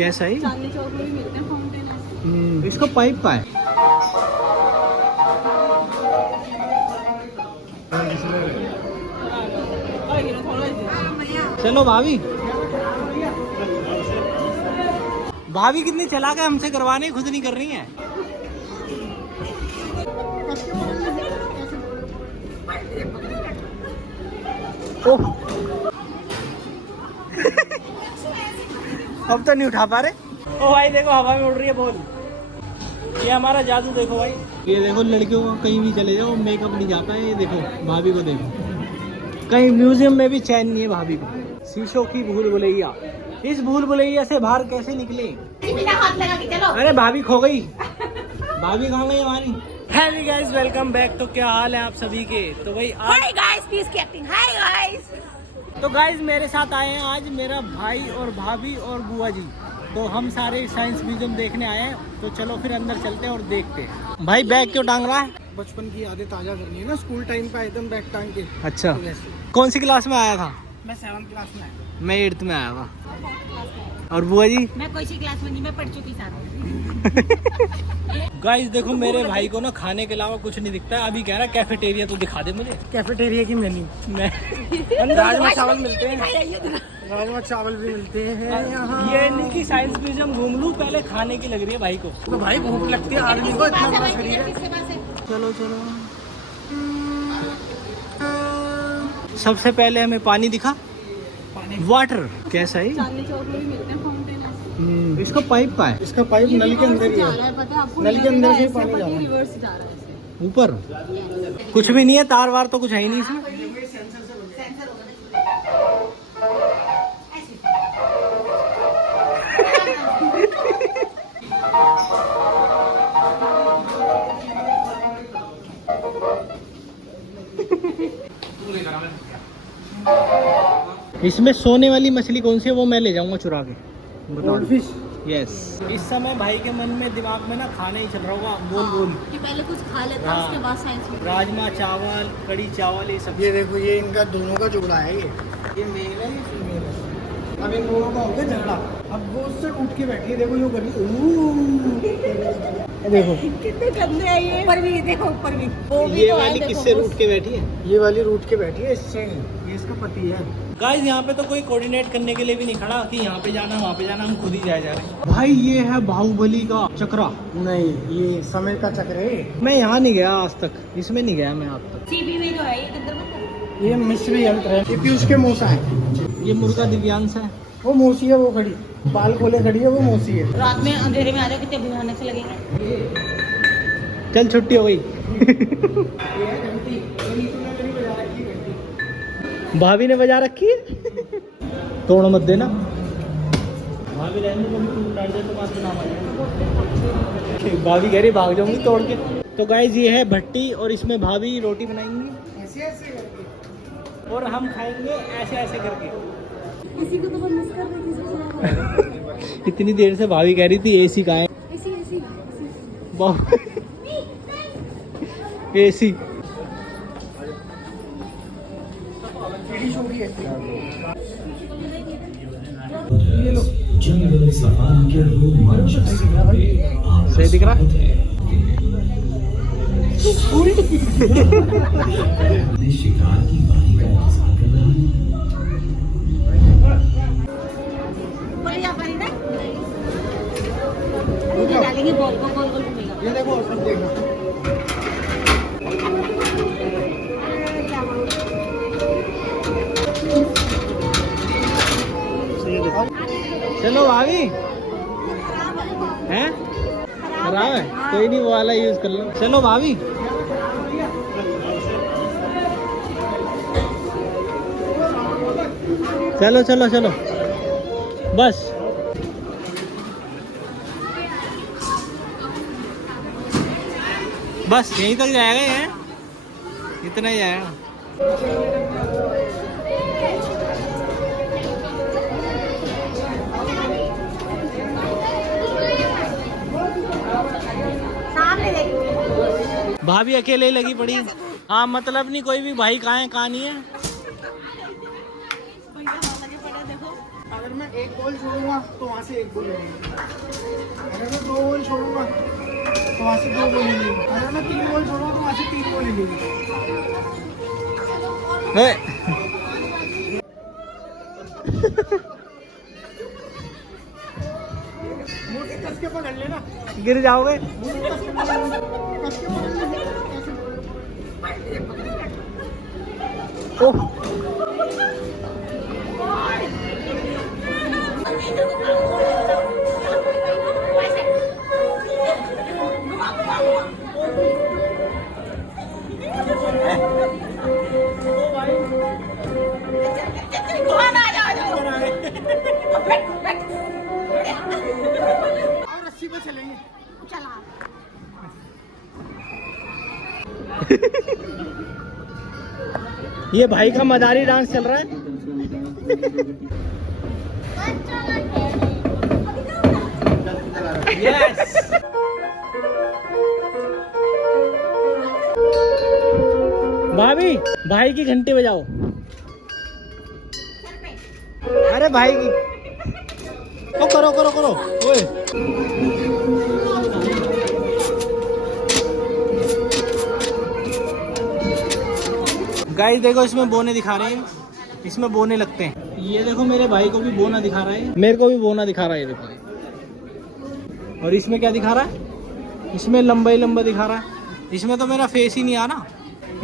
कैसा है? चांदनी चौक में भी मिलते हैं फाउंटेन। इसका पाइप का है। चलो भाभी, भाभी कितनी चला के हमसे करवाने, खुद नहीं कर रही है। ओह अब तो नहीं उठा पा रहे। ओ भाई देखो हवा में उड़ रही है बॉल। ये हमारा जादू देखो भाई। ये देखो लड़कियों को कहीं भी चले जाओ मेकअप नहीं जाता है। ये देखो भाभी को देखो, कहीं म्यूजियम में भी चैन नहीं है भाभी को। शीशों की भूल भुलैया, इस भूल भुलैया से बाहर कैसे निकले? हाथ लगा के चलो। अरे भाभी खो गई, भाभी कहाँ गई हमारी? Hello guys, welcome back. तो क्या हाल है आप सभी के? तो भाई हाय गाइस, प्लीज की एक्टिंग। Hi guys. तो गाइस मेरे साथ आए हैं आज मेरा भाई और भाभी और बुआ जी। तो हम सारे साइंस म्यूजियम देखने आए हैं। तो चलो फिर अंदर चलते हैं और देखते हैं। भाई बैग क्यों टांग रहा है? बचपन की यादें ताजा करनी है ना। स्कूल टाइम पे आए थे हम बैग टांग के। अच्छा, कौन सी क्लास में आया था? मैं 7th क्लास में आया। मैं 8th में आया था। और बुआ जी? मैं कोई सी क्लास में नहीं, मैं पढ़ चुकी सारा। गाइस देखो मेरे भाई को ना खाने के अलावा कुछ नहीं दिखता है। अभी कह रहा है कैफेटेरिया तो दिखा दे मुझे। कैफेटेरिया की मेन्यू मैं राजमा चावल मिलते हैं, राजमा चावल भी मिलते हैं यहाँ। ये नहीं कि साइंस म्यूजियम घूम लूं, पहले खाने की लग रही है भाई को। तो भाई भूख लगती है आदमी को, इतना बड़ा शरीर है। चलो चलो, सबसे पहले हमें पानी दिखा, वाटर। कैसा है? चांदनी चौक में भी मिलते हैं फाउंटेन। इसका पाइप का है। इसका पाइप नल के अंदर ही है। पता है आपको? नल के अंदर से पानी जा रहा है। रिवर्स जा रहा है ऊपर कुछ भी नहीं है, तार वार तो कुछ है ही नहीं इसमें। इसमें सोने वाली मछली कौन सी है? वो मैं ले जाऊंगा चुरा के। गोल्डफिश। यस। इस समय भाई के मन में दिमाग में ना खाना ही चल रहा होगा, गोल गोल। कि पहले कुछ खा लेता हाँ। उसके बाद साइंस में। राजमा चावल, कड़ी चावल, ये सब। ये देखो, ये इनका दोनों का जोड़ा है। ये मेल है, ये फीमेल है। अब इन दोनों का हो गया झगड़ा। अब वो उससे उठ के बैठी है। देखो यो कर देखो कितने गंदे हैं ये। ऊपर भी देखो, ऊपर भी। वो भी ये तो है, वाली देखो, किससे वो- रूठ के बैठी है? ये वाली रूट के बैठी है इससे। ये इसका पति है। गाइस यहाँ पे तो कोई कोऑर्डिनेट करने के लिए भी नहीं खड़ा कि यहाँ पे जाना वहाँ पे जाना, हम खुद ही जाए जा रहे हैं। भाई ये है बाहुबली का चक्रा। नहीं, ये समय का चक्र है। मैं यहाँ नहीं गया आज तक, इसमें नहीं गया मैं आज तक। सीबी में जो है ये किधर में? ये मिस्री यंत्र है। ये पीयूष के मौसा है। ये मुर्गा दिव्यांश है। वो मौसी है, वो खड़ी बाल खोले खड़ी है, वो मौसी है। रात में अंधेरे में आ जाओ, कितने भयानक से लगेंगे। चल छुट्टी हो गई। भाभी ने बजा रखी है। तोड़ मत देना भाभी, रहने को भी टूट डाल दे तो बात ना आ जाए। भाभी कह रही भाग जाऊंगी तोड़ के। तो गाइस ये है भट्टी और इसमें भाभी रोटी बनाएंगी ऐसे ऐसे करके। और हम खाएंगे ऐसे ऐसे करके। किसी को तो मिस कर रही थी। इतनी देर से भाभी कह रही थी एसी कहाँ है? एसी। ये लो। सही दिख रहा? शिकार की बारी का इंतजार कर रहा है। डालेंगे बॉल को, गोल गोल घूमेगा। ये देखो, सब देखना। चलो भाभी हैं? खराब है, कोई नहीं, वो वाला यूज कर लो। चलो भाभी। चलो चलो चलो, बस बस यहीं तक जाएगा ये, इतना ही जाएगा। भाभी अकेले ही लगी पड़ी। हाँ मतलब नहीं, कोई भी भाई कहाँ है कहाँ नहीं है। अगर मैं एक बॉल छोड़ूंगा तो वहाँ से एक बॉल मिलेगी, अगर मैं 2 बॉल छोड़ूंगा तो वहाँ से 2 बॉल मिलेगी, अगर मैं 3 बॉल छोड़ूंगा तो वहाँ से 3 बॉल मिलेगी। मुंह से कस के पकड़ लेना, गिर जाओगे। कस के पकड़ लेना। ओह और रस्सी पे चलेंगे। चला ये भाई का मदारी डांस चल रहा है। यस भाभी, भाई की घंटी बजाओ। अरे भाई की ओ करो करो करो। ओए गाइस देखो, इसमें बोने दिखा रहे हैं, इसमें बोने लगते हैं। ये देखो मेरे भाई को भी बोना दिखा रहा है, मेरे को भी बोना दिखा रहा है, ये देखो। और इसमें क्या दिखा रहा है? इसमें लंबा ही लंबा दिखा रहा है। इसमें तो मेरा फेस ही नहीं आ ना,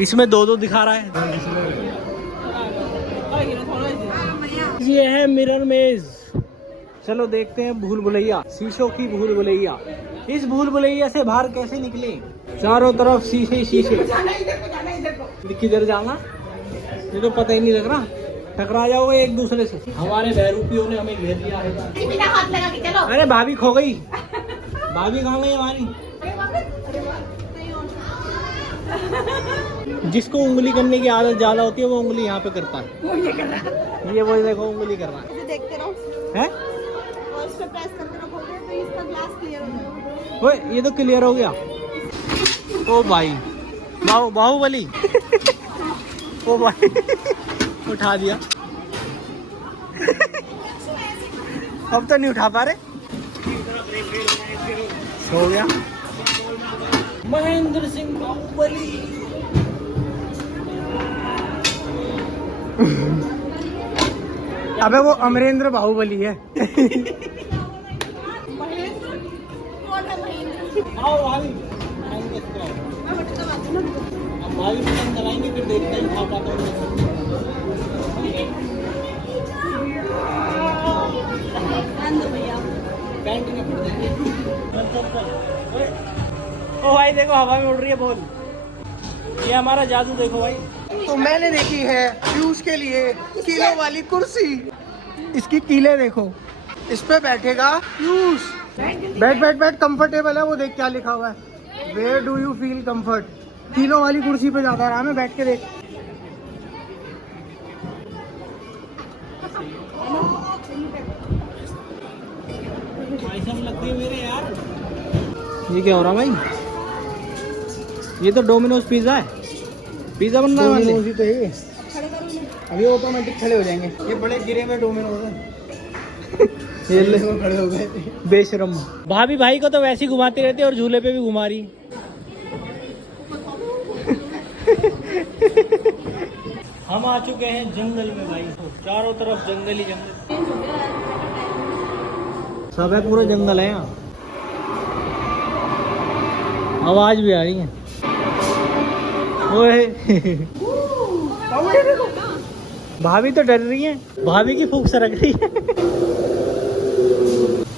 इसमें 2-2 दिखा रहा है। ये है मिरर मेज। चलो देखते हैं भूल भुलैया, शीशों की भूल भुलैया। इस भूल भुलैया से बाहर कैसे निकले? चारों तरफ शीशे शीशे। किधर जाना ये तो पता ही नहीं लग रहा, टकरा जाओगे एक दूसरे से। हमारे बहरूपियों ने हमें घेर लिया है। अरे भाभी खो गई, भाभी कहाँ गई हमारी? जिसको उंगली करने की आदत ज्यादा होती है वो उंगली यहाँ पे करता है। ये वो देखो उंगली कर रहा है, देखते रहो है? और इस पे प्रेस करते रहोगे तो इसका ग्लास क्लियर हो जाएगा। ओए ये तो क्लियर हो गया। ओ भाई बाहुबली। ओ भाई उठा दिया। अब तो नहीं उठा पा रहे। हो गया महेंद्र सिंह बाहुबली। अबे वो अमरेंद्र बाहुबली है। आओ भाभी, आएंगे इसको। अब भाभी पसंद कराएंगे फिर देखते हैं खा पाता हूँ। पैंट में पड़ जाएंगे। ओ भाई देखो हवा में उड़ रही है बॉल। ये हमारा जादू देखो भाई। तो मैंने देखी है पीयूष के लिए किलो वाली कुर्सी। इसकी कीले देखो, इस पे बैठेगा पीयूष। बैठ बैठ बैठ, कंफर्टेबल है। वो देख क्या लिखा हुआ है, where do you feel comfort. Kilo वाली कुर्सी पे ज्यादा आराम है, बैठ के देख। लगती है मेरे यार। ये क्या हो रहा भाई? ये तो डोमिनोज पिज्जा है, पिज्जा बन रहा है। तो ये अभी ऑटोमेटिक खड़े हो जाएंगे। ये बड़े गिरे में डोमिनोज है। ये ले खड़े हो गए बेशरम। भाभी भाई को तो वैसे ही घुमाती रहती है और झूले पे भी घुमा रही। हम आ चुके हैं जंगल में भाई, चारों तरफ जंगल ही जंगल। सब है, पूरा जंगल है यहाँ। आवाज भी आ रही है। ओए भाभी तो डर रही है, भाभी की फूंक सरक रही है।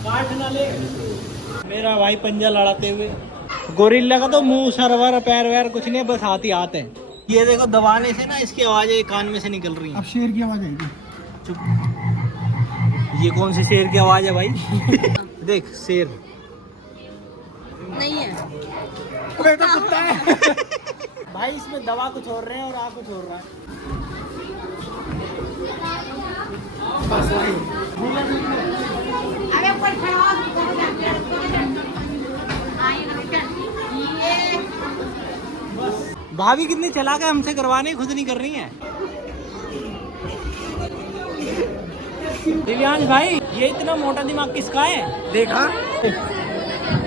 काट ना ले मेरा भाई पंजा लड़ाते हुए। गोरिल्ला का तो मुंह सरवर पैर वैर कुछ नहीं, बस हाथ ही हाथ है। ये देखो दबाने से ना इसकी आवाजें कान में से निकल रही हैं। अब शेर की आवाज आएगी। चुप। ये कौन सी शेर की आवाज है भाई? देख शेर नहीं है, अबे तो कुत्ता है। भाई इसमें दवा कुछ और रहे हैं और आ कुछ और रहा है। अरे ऊपर खड़ा हो। भाभी कितनी चला के हमसे करवाने, खुद नहीं कर रही है। दिव्यांश भाई ये इतना मोटा दिमाग किसका है? देखा,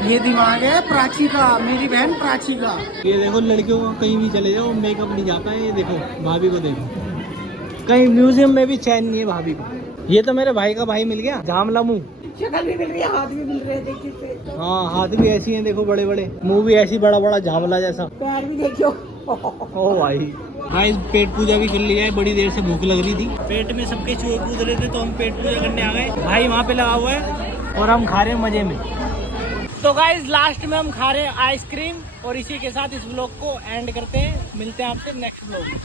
ये दिमाग है प्राची का, मेरी बहन प्राची का। ये देखो लड़कियों का कहीं भी चले जाओ मेकअप नहीं जाता है। ये देखो भाभी को देखो, कहीं म्यूजियम में भी चैन नहीं है भाभी को। ये तो मेरे भाई का भाई मिल गया, झामला मुंह। शक्ल भी मिल रही है, हाथ भी मिल रहे हैं, देखिए हाँ हाथ भी ऐसी हैं देखो, बड़े बड़े, मुंह भी ऐसी बड़ा बड़ा झामला जैसा। पैर भी देखियो। ओ भाई गाइस, पेट पूजा भी कर लिया है, बड़ी देर से भूख लग रही थी, पेट में सबके चूहे कूद रहे थे तो हम पेट पूजा करने आ गए। भाई वहाँ पे लगा हुआ है और हम खा रहे हैं मजे में। तो गाइस लास्ट में हम खा रहे हैं आइसक्रीम और इसी के साथ इस ब्लॉग को एंड करते हैं। मिलते हैं आपसे नेक्स्ट ब्लॉग में।